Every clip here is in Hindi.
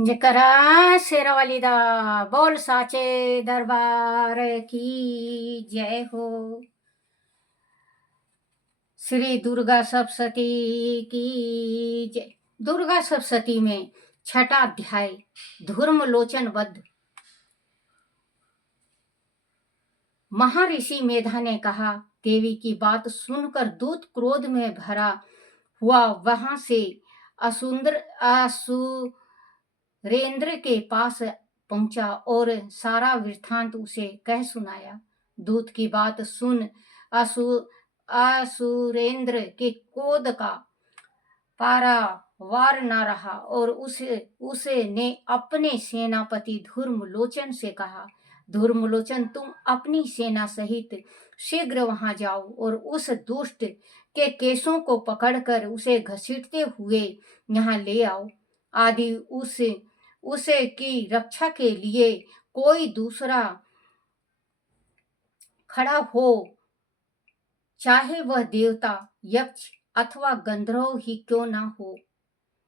जकरा शेरवाली दा बोल साचे दरबार की जय हो। श्री दुर्गा सप्तशती की जय। दुर्गा सप्तशती में छठा अध्याय धूर्मलोचन वध। महर्षि मेधा ने कहा, देवी की बात सुनकर दूत क्रोध में भरा हुआ वहां से असुरेंद्र के पास पहुंचा और सारा वृत्तांत उसे कह सुनाया। दूत की बात सुन असुरेंद्र के क्रोध का पारावार न रहा और उसने अपने सेनापति धूर्मलोचन से कहा, धूर्मलोचन, तुम अपनी सेना सहित शीघ्र वहां जाओ और उस दुष्ट के केसों को पकड़कर उसे घसीटते हुए यहाँ ले आओ। आदि उसे की रक्षा के लिए कोई दूसरा खड़ा हो, चाहे वह देवता, यक्ष अथवा गंधर्व ही क्यों ना हो,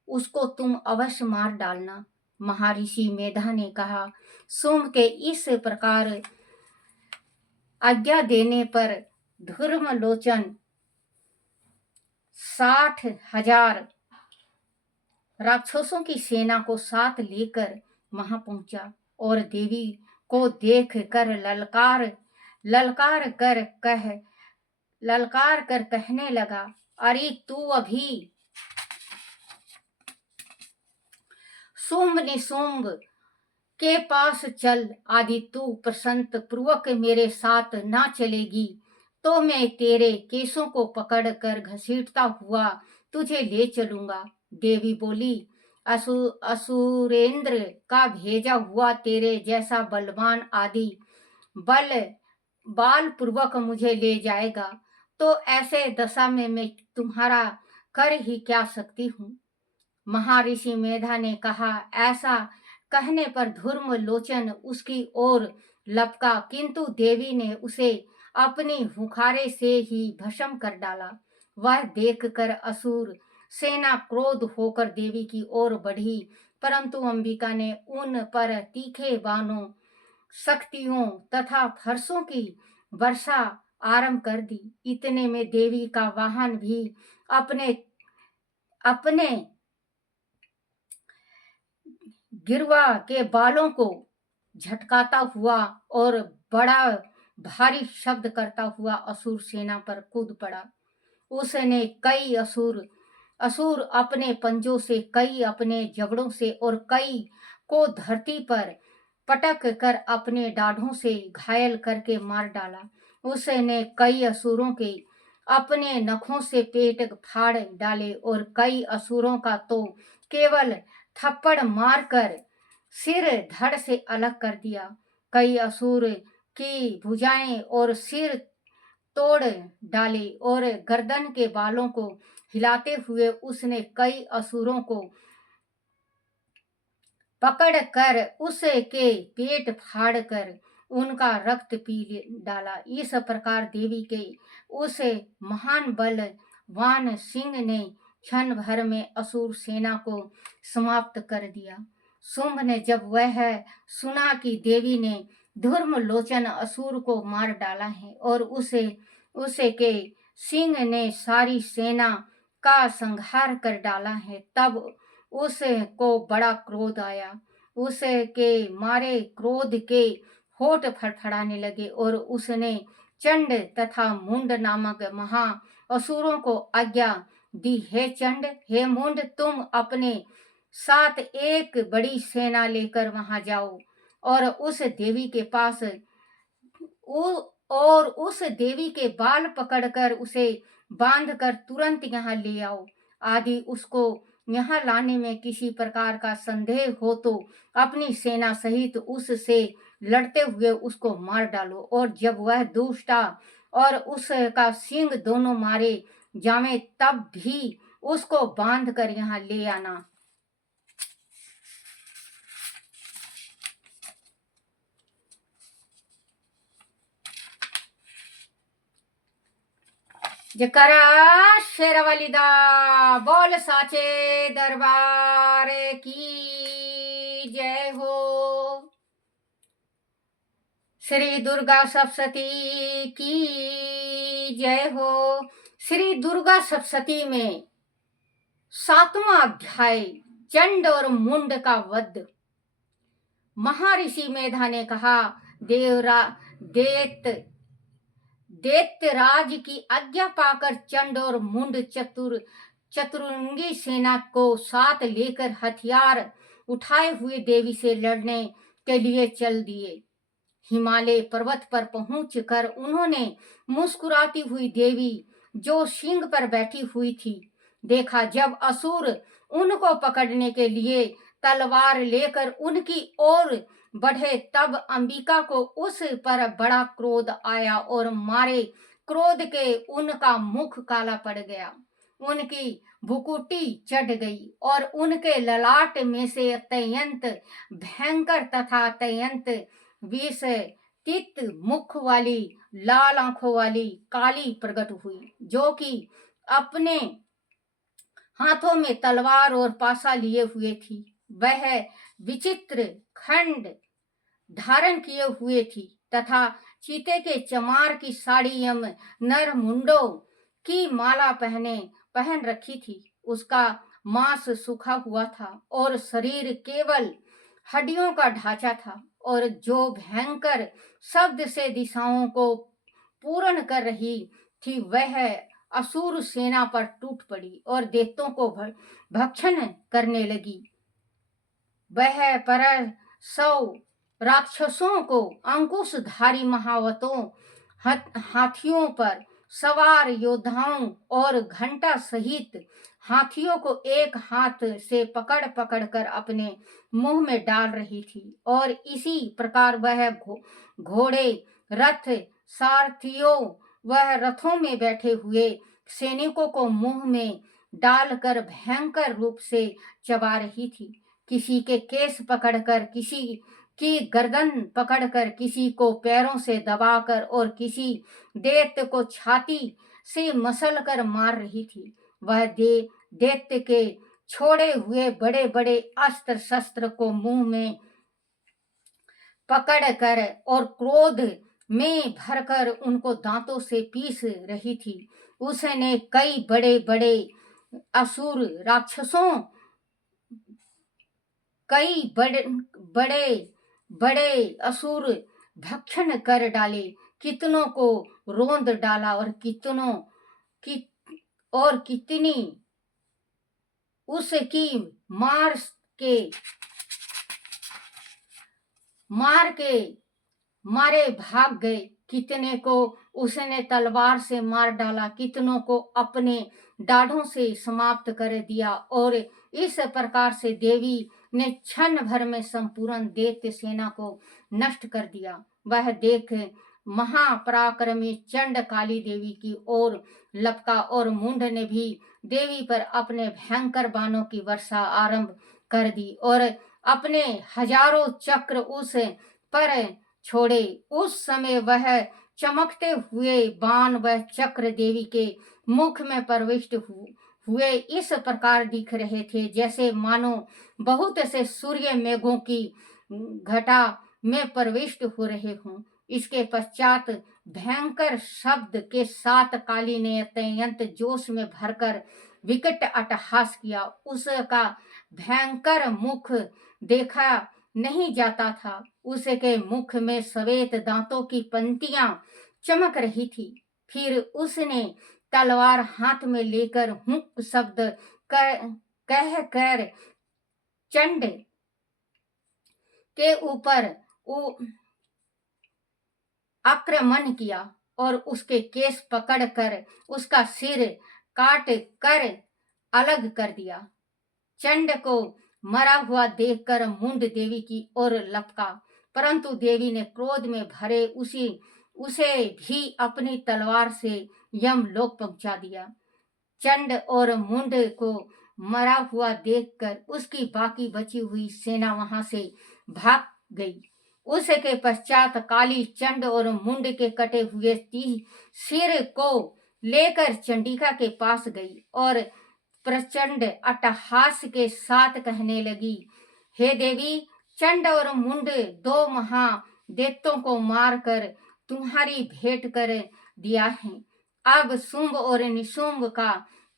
उसको तुम अवश्य मार डालना। महर्षि मेधा ने कहा, सोम के इस प्रकार आज्ञा देने पर धूर्मलोचन 60,000 राक्षसों की सेना को साथ लेकर वहां पहुंचा और देवी को देख कर ललकार कर कहने लगा, अरे तू अभी शुंभ के पास चल। आदि तू प्रसन्न पूर्वक मेरे साथ ना चलेगी तो मैं तेरे केसों को पकड़कर घसीटता हुआ तुझे ले चलूंगा। देवी बोली, असुरेंद्र का भेजा हुआ तेरे जैसा बलवान आदि बाल पूर्वक मुझे ले जाएगा तो ऐसे दशा में मैं तुम्हारा कर ही क्या सकती हूँ। महर्षि मेधा ने कहा। ऐसा कहने पर धूर्मलोचन उसकी ओर लपका, किंतु देवी ने उसे अपनी हुंकारे से ही भस्म कर डाला। वह देखकर असुर सेना क्रोध होकर देवी की ओर बढ़ी, परंतु अंबिका ने उन पर तीखे बाणों, शक्तियों तथा फरसों की वर्षा आरंभ कर दी। इतने में देवी का वाहन भी अपने गिरवा के बालों को झटकाता हुआ और बड़ा भारी शब्द करता हुआ असुर सेना पर कूद पड़ा। उसने कई असुर अपने पंजों से, कई अपने जबड़ों से और कई को धरती पर पटक कर अपने डाढ़ों से घायल करके मार डाला। उसने कई असुरों के अपने नखों से पेट फाड़ डाले और कई असुरों का तो केवल थप्पड़ मारकर सिर धड़ से अलग कर दिया। कई असुर की भुजाएं और सिर तोड़ डाले और गर्दन के बालों को हिलाते हुए उसने कई असुरों को पकड़कर उसके पेट फाड़कर उनका रक्त पी डाला। इस प्रकार देवी के उस महान बलवान सिंह ने क्षण भर में असुर सेना को समाप्त कर दिया। शुंभ ने जब वह सुना कि देवी ने धूर्मलोचन असुर को मार डाला है और उसे के सिंह ने सारी सेना का संहार कर डाला है, तब उसको बड़ा क्रोध आया। उसके मारे क्रोध के होठ फड़फड़ाने लगे और उसने चंड तथा मुंड नामक महा असुरों को आज्ञा दी, हे चंड, हे मुंड, तुम अपने साथ एक बड़ी सेना लेकर वहां जाओ और उस देवी के पास और उस देवी के बाल पकड़कर उसे बांधकर तुरंत यहाँ ले आओ। आदि उसको यहाँ लाने में किसी प्रकार का संदेह हो तो अपनी सेना सहित उससे लड़ते हुए उसको मार डालो और जब वह दुष्टा और उसका सिंह दोनों मारे जावे तब भी उसको बांध कर यहाँ ले आना। जकरा शेरवाली दा बोल साचे दरबार की जय हो। श्री दुर्गा सप्तशती की जय हो। श्री दुर्गा सप्तशती में 7वां अध्याय चंड और मुंड का वध। महर्षि मेधा ने कहा, दैत्यराज की आज्ञा पाकर चंड और मुंड चतुरंगी सेना को साथ लेकर हथियार उठाए हुए देवी से लड़ने के लिए चल दिए। हिमालय पर्वत पर पहुंचकर उन्होंने मुस्कुराती हुई देवी जो सिंह पर बैठी हुई थी देखा। जब असुर उनको पकड़ने के लिए तलवार लेकर उनकी ओर बढ़े तब अंबिका को उस पर बड़ा क्रोध आया और मारे क्रोध के उनका मुख काला पड़ गया, उनकी भुकुटी चढ़ गई और उनके ललाट में से अत्यंत भयंकर तथा अत्यंत विष तीत मुख वाली लाल आंखों वाली काली प्रकट हुई, जो कि अपने हाथों में तलवार और पासा लिए हुए थी। वह विचित्र खंड धारण किए हुए थी तथा चीते के चमार की साड़ी एवं नर मुंडों की माला पहन रखी थी। उसका मांस सूखा हुआ था और शरीर केवल हड्डियों का ढांचा था और जो भयंकर शब्द से दिशाओं को पूर्ण कर रही थी वह असुर सेना पर टूट पड़ी और दैत्यों को भक्षण करने लगी। वह पर 100 राक्षसों को अंकुशधारी महावतों, हाथियों पर सवार योद्धाओं और घंटा सहित हाथियों को एक हाथ से पकड़ पकड़ कर अपने मुंह में डाल रही थी और इसी प्रकार वह घोड़े, रथ, सारथियों वह रथों में बैठे हुए सैनिकों को मुंह में डालकर भयंकर रूप से चबा रही थी। किसी के केस पकड़कर, किसी की गर्दन पकड़कर, किसी को पैरों से दबाकर और किसी दैत्य को छाती से मसलकर मार रही थी। वह दैत्य के छोड़े हुए बड़े बड़े अस्त्र शस्त्र को मुंह में पकड़कर और क्रोध में भरकर उनको दांतों से पीस रही थी। उसने कई बड़े बड़े असुर राक्षसों, कई बड़े असुर भक्षण कर डाले, कितनों को रोंद डाला और कितनी उसकी मार के मारे भाग गए। कितने को उसने तलवार से मार डाला, कितनों को अपने दाढ़ों से समाप्त कर दिया और इस प्रकार से देवी ने क्षण भर में संपूर्ण दैत्य सेना को नष्ट कर दिया। वह देख महापराक्रमी चंड काली देवी की ओर लपका और मुंड ने भी देवी पर अपने भयंकर बाणों की वर्षा आरंभ कर दी और अपने हजारों चक्र उस पर छोड़े। उस समय वह चमकते हुए बाण व चक्र देवी के मुख में प्रविष्ट हुए इस प्रकार दिख रहे थे जैसे मानो बहुत से सूर्य मेघों की घटा में प्रविष्ट हो रहे हों। इसके पश्चात भयंकर शब्द के साथ काली ने अत्यंत जोश में भरकर विकट अट्टहास किया। उसका भयंकर मुख देखा नहीं जाता था। उसके मुख में श्वेत दांतों की पंक्तियां चमक रही थी। फिर उसने तलवार हाथ में लेकर हुक शब्द कह कर चंड के ऊपर आक्रमण किया और उसके केस पकड़कर उसका सिर काट कर अलग कर दिया। चंड को मरा हुआ देखकर मुंड देवी की ओर लपका, परंतु देवी ने क्रोध में भरे उसे भी अपनी तलवार से यमलोक पहुंचा दिया। चंड और मुंड को मरा हुआ देखकर उसकी बाकी बची हुई सेना वहां से भाग गई। उसके पश्चात काली चंड और मुंड के कटे हुए सिर को लेकर चंडिका के पास गई और प्रचंड अट्टहास के साथ कहने लगी, हे देवी, चंड और मुंड 2 महादैत्यों को मारकर तुम्हारी भेंट कर दिया है। अब शुंभ और निशुंभ का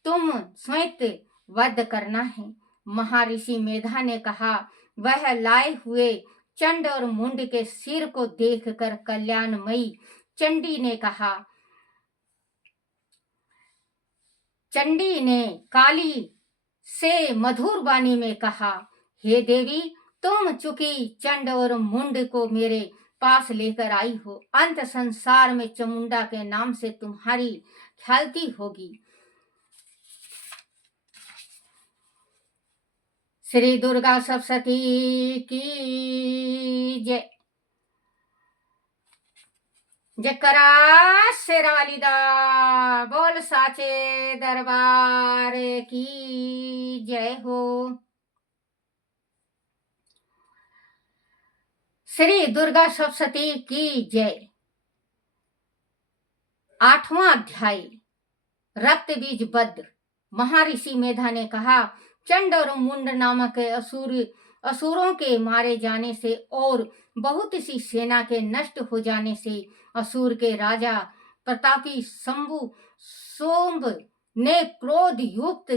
तुम स्वयं वध करना है। महर्षि मेधा ने कहा। वह लाए हुए चंड और मुंड के सिर को देखकर कल्याणमयी चंडी ने काली से मधुर वाणी में कहा, हे देवी, तुम चुकी चंड और मुंड को मेरे पास लेकर आई हो। अंत संसार में चामुंडा के नाम से तुम्हारी ख्याति होगी। श्री दुर्गा सप्तशती की जय। जयकारा शेरावाली दा बोल साचे दरबार की जय हो। श्री दुर्गा सप्तशती की जय। 8वां अध्याय रक्त बीज बद्ध। महर्षि मेधा ने कहा, चंड और मुंड नामक असुरों के मारे जाने से और बहुत सी सेना के नष्ट हो जाने से असुर के राजा प्रतापी सोम्ब ने क्रोध युक्त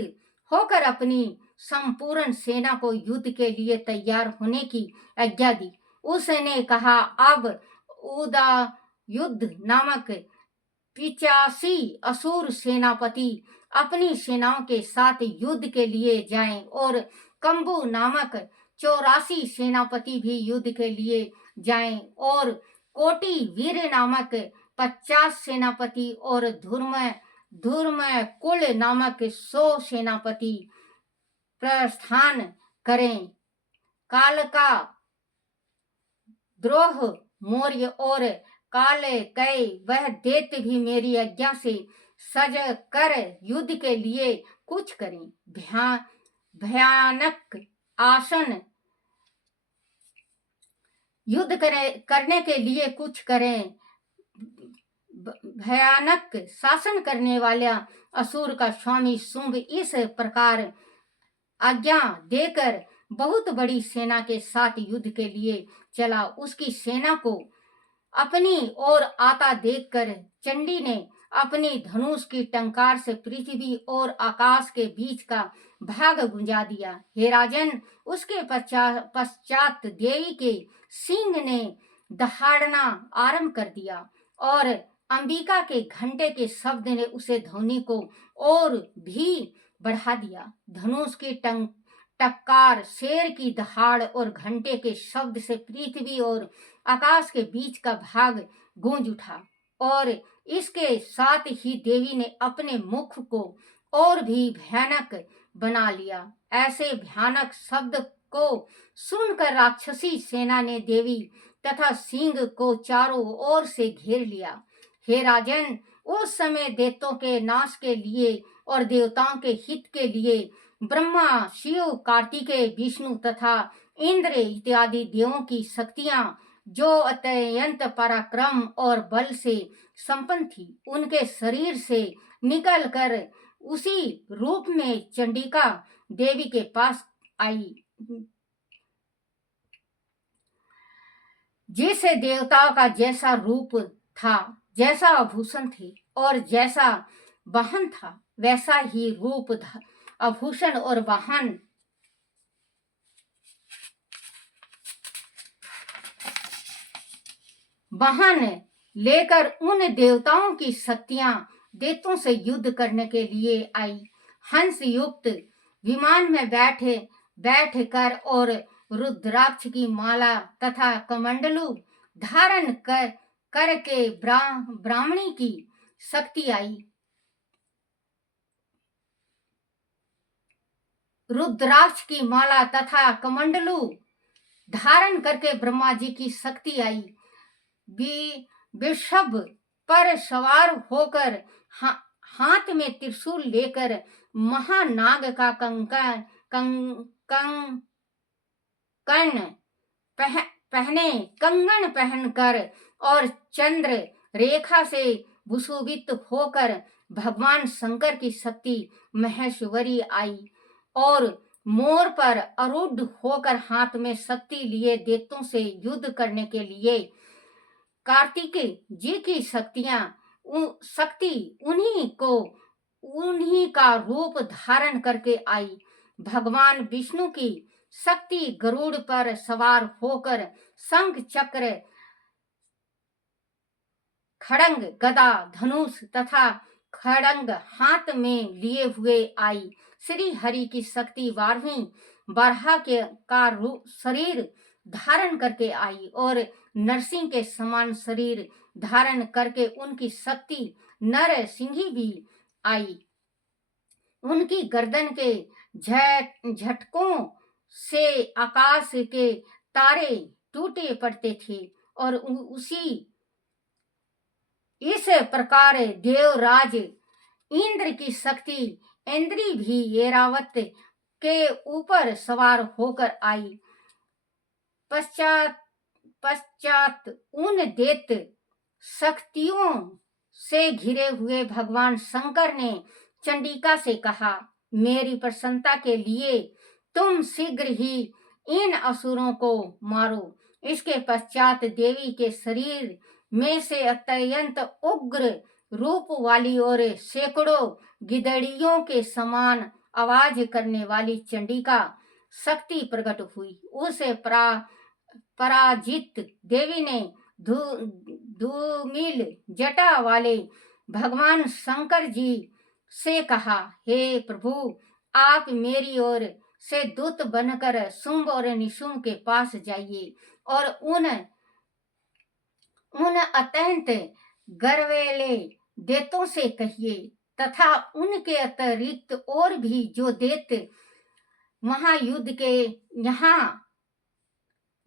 होकर अपनी संपूर्ण सेना को युद्ध के लिए तैयार होने की आज्ञा दी। उसने कहा, अब उदा युद्ध नामक 85 असुर सेनापति अपनी सेनाओं के साथ युद्ध के लिए जाएं और कंबु नामक 84 सेनापति भी युद्ध के लिए जाएं और कोटि वीर नामक 50 सेनापति और धूर्म कुल नामक 100 सेनापति प्रस्थान करें। कालका द्रोह मौर्य और काले कई वह दैत्य भी मेरी आज्ञा से सज कर युद्ध के लिए कुछ करें। भयानक आसन युद्ध करने के लिए कुछ करें। भयानक शासन करने वाला असुर का स्वामी शुंभ इस प्रकार आज्ञा देकर बहुत बड़ी सेना के साथ युद्ध के लिए चला। उसकी सेना को अपनी ओर आता देखकर चंडी ने अपनी धनुष की टंकार से पृथ्वी और आकाश के बीच का भाग गुंजा दिया। हे राजन, उसके पश्चात देवी के सिंह ने दहाड़ना आरंभ कर दिया और अंबिका के घंटे के शब्द ने उसे ध्वनि को और भी बढ़ा दिया। धनुष की टक्कार, शेर की दहाड़ और घंटे के शब्द से पृथ्वी और आकाश के बीच का भाग गूंज उठा और इसके साथ ही देवी ने अपने मुख को और भी भयानक बना लिया। ऐसे भयानक शब्द को सुनकर राक्षसी सेना ने देवी तथा सिंह को चारों ओर से घेर लिया। हे राजन, उस समय दैत्यों के नाश के लिए और देवताओं के हित के लिए ब्रह्मा, शिव, कार्तिकेय, विष्णु तथा इंद्र इत्यादि देवों की शक्तियां जो अत्यंत पराक्रम और बल से संपन्न थी, उनके शरीर से निकलकर उसी रूप में चंडिका देवी के पास आई। जैसे देवताओं का जैसा रूप था, जैसा आभूषण थे और जैसा वाहन था, वैसा ही रूप, आभूषण और वाहन लेकर उन देवताओं की शक्तियां दैत्यों से युद्ध करने के लिए आई। हंस युक्त विमान में बैठ कर और रुद्राक्ष की माला तथा कमंडलू धारण करके ब्राह्मणी की शक्ति आई। रुद्राक्ष की माला तथा कमंडलू धारण करके ब्रह्मा जी की शक्ति आई। वृषभ पर सवार होकर हाथ में त्रिशूल लेकर महानाग का कंगन पहनकर और चंद्र रेखा से भूषोभित होकर भगवान शंकर की शक्ति महेश्वरी आई और मोर पर आरूढ़ होकर हाथ में शक्ति लिए दैत्यों से युद्ध करने के लिए कार्तिकेय जी की शक्ति उन्हीं का रूप धारण करके आई। भगवान विष्णु की शक्ति गरुड़ पर सवार होकर शंख चक्र खड़ंग गदा धनुष तथा खड़ंग हाथ में लिए हुए आई। श्री हरि की शक्ति 12वीं बरहा का रूप शरीर धारण करके आई और नरसिंह के समान शरीर धारण करके उनकी शक्ति नर सिंही भी आई। उनकी गर्दन के झटकों से आकाश के तारे टूटे पड़ते थे और इस प्रकार देवराज इंद्र की शक्ति इंद्री भी ऐरावत के ऊपर सवार होकर आई। पश्चात उन दैत्य शक्तियों से घिरे हुए भगवान शंकर ने चंडिका से कहा, मेरी प्रसन्नता के लिए तुम शीघ्र ही इन असुरों को मारो। इसके पश्चात देवी के शरीर में से अत्यंत उग्र रूप वाली और सैकड़ों गिदड़ियों के समान आवाज करने वाली चंडिका शक्ति प्रकट हुई। उसे पराजित देवी ने धूमिल जटा वाले भगवान शंकर जी से कहा, हे प्रभु, आप मेरी ओर से दूत बनकर शुंभ और निशुंभ के पास जाइए और उन अत्यंत गर्वेले दैत्यों से कहिए तथा उनके अतिरिक्त और भी जो दैत्य महायुद्ध के यहाँ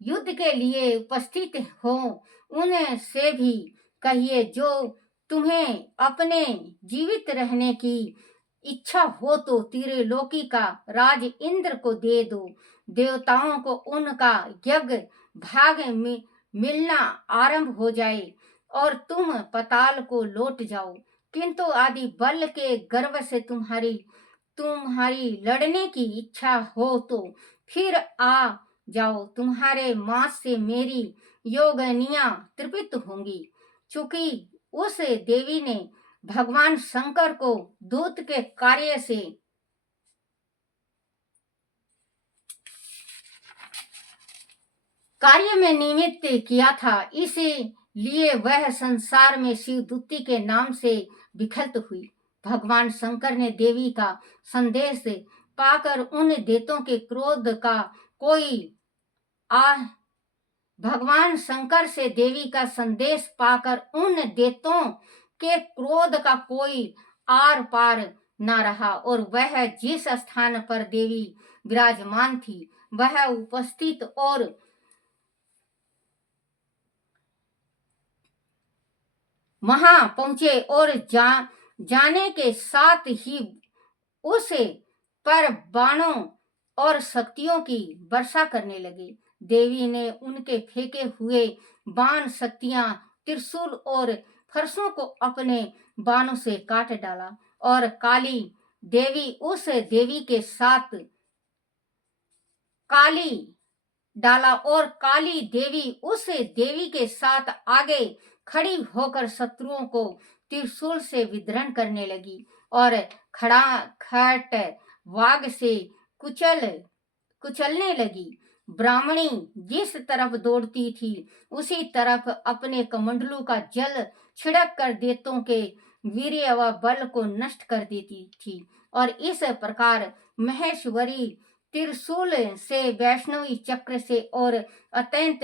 युद्ध के लिए उपस्थित हो, उनसे भी कहिए, जो तुम्हें अपने जीवित रहने की इच्छा हो तो त्रिलोकी का राज इंद्र को दे दो। देवताओं को उनका यज्ञ भाग में मिलना आरंभ हो जाए और तुम पताल को लौट जाओ। किंतु आदि बल के गर्व से तुम्हारी लड़ने की इच्छा हो तो फिर आ जाओ, तुम्हारे मांस से मेरी योगनियां तृप्त होंगी। चूंकि उस देवी ने भगवान शंकर को दूत के कार्य में निमित्त किया था, इसलिए वह संसार में शिवदूती के नाम से विख्यात हुई। भगवान शंकर ने देवी का संदेश पाकर उन दैत्यों के क्रोध का कोई भगवान शंकर से देवी का संदेश पाकर उन दैत्यों के क्रोध का कोई आर पार न रहा और वह जिस स्थान पर देवी विराजमान थी वह उपस्थित और वहां पहुंचे और जाने के साथ ही उसे पर बाणों और शक्तियों की वर्षा करने लगे। देवी ने उनके फेंके हुए बाण शक्तियां त्रिशूल और फरसों को अपने बाणों से काट डाला और काली देवी उस देवी के साथ आगे खड़ी होकर शत्रुओं को त्रिशूल से विद्रोह करने लगी और खड़ाखट वाग से कुचलने लगी। ब्राह्मणी जिस तरफ दौड़ती थी उसी तरफ अपने कमंडलू का जल छिड़क कर दैत्यों के वीर्य व बल को नष्ट कर देती थी और इस प्रकार महेश्वरी त्रिशूल से, वैष्णवी चक्र से और अत्यंत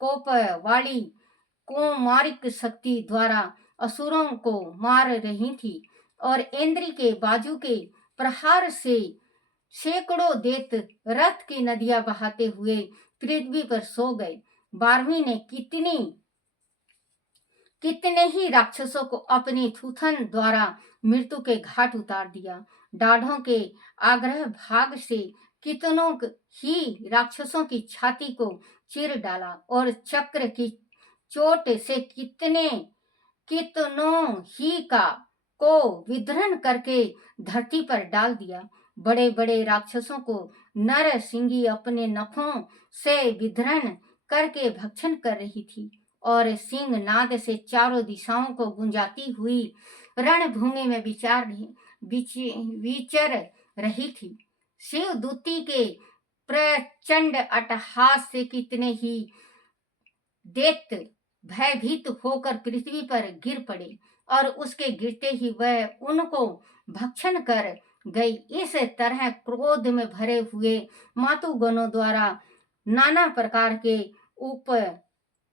कोप वाली कौमारिक शक्ति द्वारा असुरों को मार रही थी और इंद्र के बाजू के प्रहार से सैकड़ों दैत्य रथ की नदियां बहाते हुए पृथ्वी पर सो गए। 12वीं ने कितने ही राक्षसों को अपनी थूथन द्वारा मृत्यु के घाट उतार दिया। दाढ़ों के आग्रह भाग से कितनों ही राक्षसों की छाती को चीर डाला और चक्र की चोट से कितनों ही को विद्रोह करके धरती पर डाल दिया। बड़े बड़े राक्षसों को नरसिंगी अपने नखों से विधरण करके भक्षण कर रही थी और सिंह नाद से चारों दिशाओं को गुंजाती हुई रणभूमि में विचर रही थी। शिवदूती के प्रचंड अट्टहास से कितने ही दैत्य भयभीत होकर पृथ्वी पर गिर पड़े और उसके गिरते ही वह उनको भक्षण कर गई। इस तरह क्रोध में भरे हुए मातुगणों द्वारा नाना प्रकार के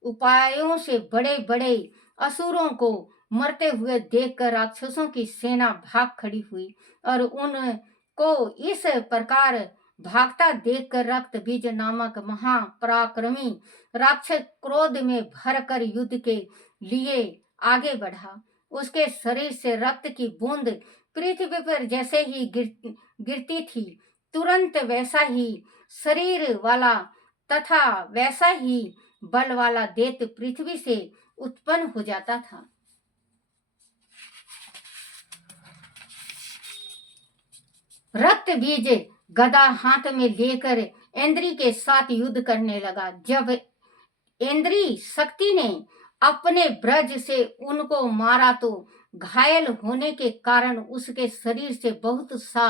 उपायों से बड़े बड़े असुरों को मरते हुए देखकर राक्षसों की सेना भाग खड़ी हुई और उनको इस प्रकार भागता देखकर रक्त बीज नामक महापराक्रमी राक्षस क्रोध में भरकर युद्ध के लिए आगे बढ़ा। उसके शरीर से रक्त की बूंद पृथ्वी पर जैसे ही गिरती थी, तुरंत वैसा ही शरीर वाला तथा वैसा ही बल वाला दैत्य पृथ्वी से उत्पन्न हो जाता था। रक्त बीज गदा हाथ में लेकर इंद्री के साथ युद्ध करने लगा। जब इंद्री शक्ति ने अपने ब्रज से उनको मारा तो घायल होने के कारण उसके शरीर से बहुत सा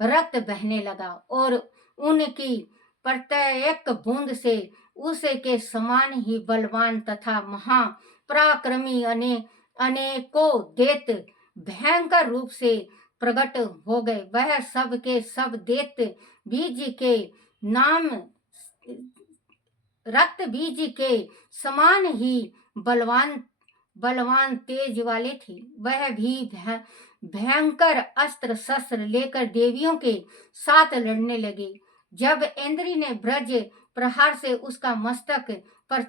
रक्त बहने लगा और उनकी प्रत्येक बूंद से उसके समान ही बलवान तथा महापराक्रमी अनेकों दैत्य भयंकर रूप से प्रकट हो गए। वह सब के सब दैत्य बीज के नाम रक्त बीज के समान ही बलवान तेज वाले थे। वह भी भयंकर अस्त्र शस्त्र लेकर देवियों के साथ लड़ने लगे। जब इंद्री ने ब्रज प्रहार से उसका मस्तक पर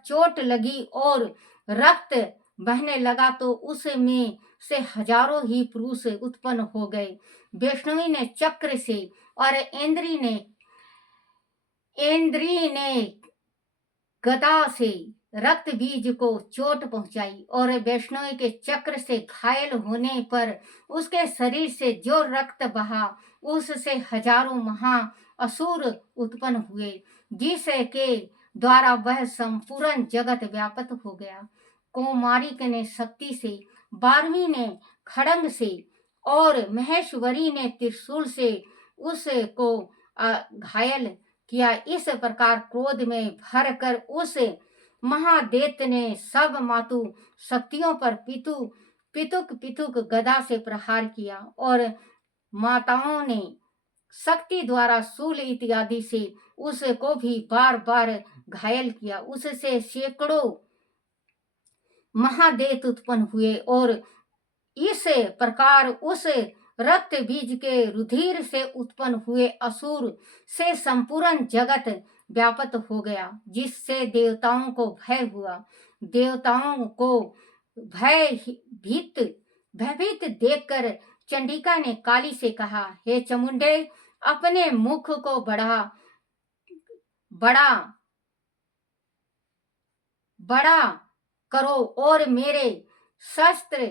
चोट लगी और रक्त बहने लगा तो उसमें से हजारों ही पुरुष उत्पन्न हो गए। वैष्णवी ने चक्र से और इंद्री ने गदा से रक्त बीज को चोट पहुंचाई और वैष्णवी के चक्र से घायल होने पर उसके शरीर से जो रक्त बहा उससे हजारों महा असुर उत्पन्न हुए, जिसके द्वारा वह संपूर्ण जगत व्याप्त हो गया। कौमारिक ने शक्ति से, 12वीं ने खड़ंग से और महेश्वरी ने त्रिशूल से उसको घायल किया। इस प्रकार क्रोध में भरकर उस महादैत्य ने सब मातु शक्तियों पर पितुक गदा से प्रहार किया और माताओं ने शक्ति द्वारा शूल इत्यादि से उसको भी बार बार घायल किया। उससे सैकड़ों महादैत्य उत्पन्न हुए और इस प्रकार उस रक्त बीज के रुधिर से उत्पन्न हुए असुर से संपूर्ण जगत व्याप्त हो गया, जिससे देवताओं को भय हुआ। देवताओं को भयभीत देखकर चंडिका ने काली से कहा, हे चामुंडे, अपने मुख को बड़ा करो और मेरे शस्त्र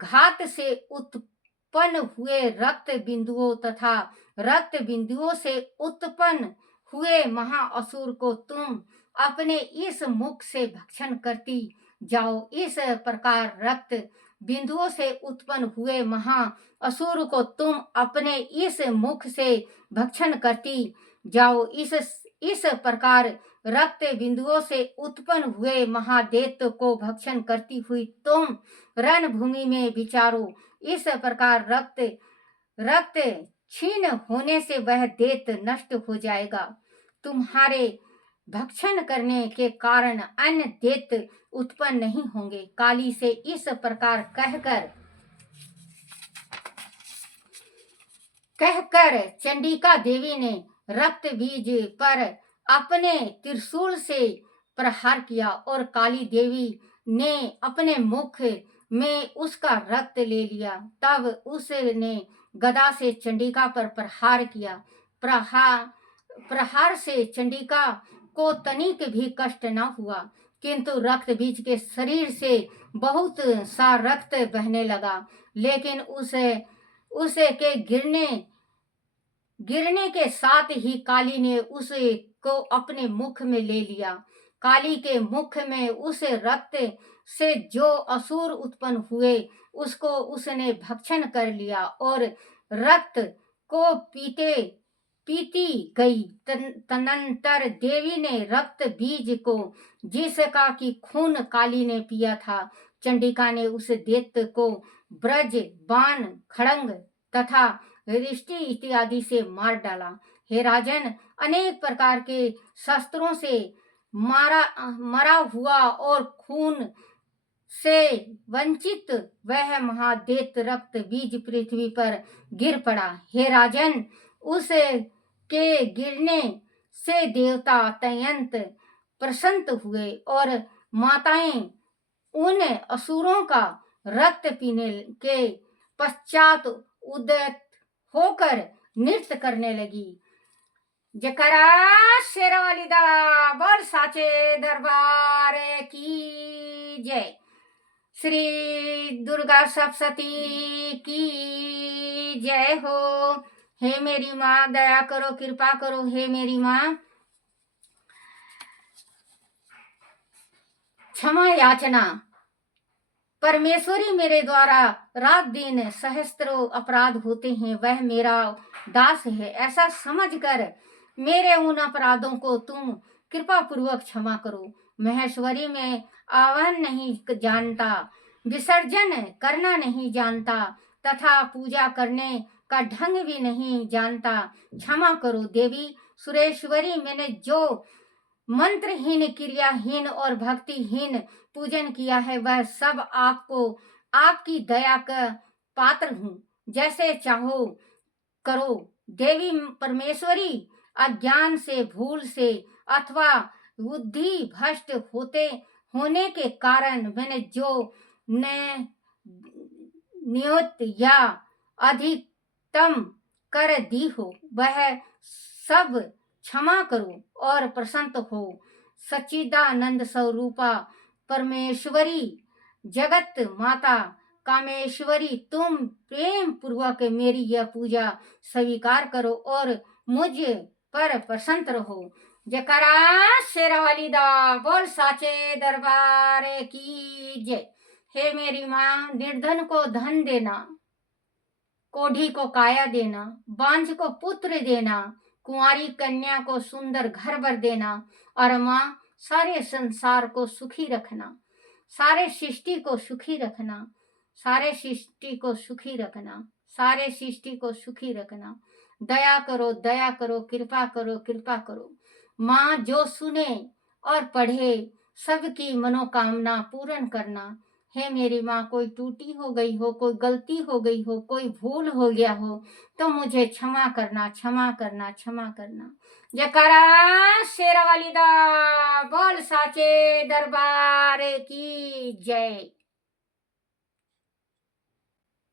घात से उत्पन्न हुए रक्त बिंदुओं तथा रक्त बिंदुओं से उत्पन्न हुए महाअसुर को तुम अपने इस मुख से भक्षण करती जाओ। इस प्रकार रक्त बिंदुओं से उत्पन्न हुए महाअसुर को तुम अपने इस मुख से भक्षण करती जाओ। इस प्रकार रक्त बिंदुओं से उत्पन्न हुए महादैत्य को भक्षण करती हुई तुम रणभूमि में विचारो। इस प्रकार रक्त क्षीण होने से वह दैत्य नष्ट हो जाएगा। तुम्हारे भक्षण करने के कारण अन्य दैत्य उत्पन्न नहीं होंगे। काली से इस प्रकार कहकर चंडिका देवी ने रक्त बीज पर अपने त्रिशूल से प्रहार किया और काली देवी ने अपने मुख में उसका रक्त ले लिया। तब उसने गदा से चंडिका पर प्रहार किया। प्रहार से चंडिका को तनिक भी कष्ट न हुआ, किंतु रक्त बीज के शरीर से बहुत सा रक्त बहने लगा, लेकिन उसे के गिरने के साथ ही काली ने उसे को अपने मुख में ले लिया। काली के मुख में उस रक्त से जो असुर उत्पन्न हुए उसको उसने भक्षण कर लिया और रक्त को पीती गई। तदनंतर देवी ने रक्त बीज को, जिसका कि खून काली ने पिया था, चंडिका ने उस दैत्य को ब्रज, बाण, खड़ंग तथा रिष्टि इत्यादि से मार डाला। हे राजन, अनेक प्रकार के शस्त्रों से मरा हुआ और खून से वंचित वह महादैत्य रक्त बीज पृथ्वी पर गिर पड़ा। हे राजन, उस के गिरने से देवता अत्यंत प्रसन्न हुए और माताएं उन असुरों का रक्त पीने के पश्चात उद्यत होकर नृत्य करने लगी। जकरा शेरवाली दा बोल साचे दरबार की जय। श्री दुर्गा सप्तशती की जय हो। हे मेरी माँ, दया करो, कृपा करो। हे मेरी माँ, क्षमा याचना। परमेश्वरी, मेरे द्वारा रात दिन सहस्त्रों अपराध होते हैं, वह मेरा दास है, ऐसा समझकर मेरे उन अपराधों को तुम कृपा पूर्वक क्षमा करो। महेश्वरी, में आह्वान नहीं जानता, विसर्जन करना नहीं जानता तथा पूजा करने का ढंग भी नहीं जानता, क्षमा करो। देवी सुरेश्वरी, मैंने जो मंत्रहीन, क्रियाहीन और भक्तिहीन पूजन किया है वह सब आपको, आपकी दया का पात्र हूँ, जैसे चाहो करो। देवी परमेश्वरी, अज्ञान से, भूल से अथवा बुद्धि भ्रष्ट होने के कारण मैंने जो नियत या अधिकतम कर दी हो वह सब क्षमा करो और प्रसन्न हो। सच्चिदानंद स्वरूपा परमेश्वरी, जगत माता कामेश्वरी, तुम प्रेम पूर्वक मेरी यह पूजा स्वीकार करो और मुझ पर प्रसन्न रहो। जकरा शेरावाली दा बोल साचे दरबार की जय। हे मेरी माँ, निर्धन को धन देना, कोढ़ी को काया देना, बांझ को पुत्र देना, कुंवारी कन्या को सुंदर घर भर देना और माँ, सारे संसार को सुखी रखना, सारे सृष्टि को सुखी रखना, सारे सृष्टि को सुखी रखना, सारे सृष्टि को सुखी रखना। दया करो, दया करो, कृपा करो, कृपा करो। माँ, जो सुने और पढ़े सबकी मनोकामना पूर्ण करना। हे मेरी माँ, कोई टूटी हो गई हो, कोई गलती हो गई हो, कोई भूल हो गया हो तो मुझे क्षमा करना, क्षमा करना, क्षमा करना। जयकारा शेरावाली दा बोल साचे दरबार की जय।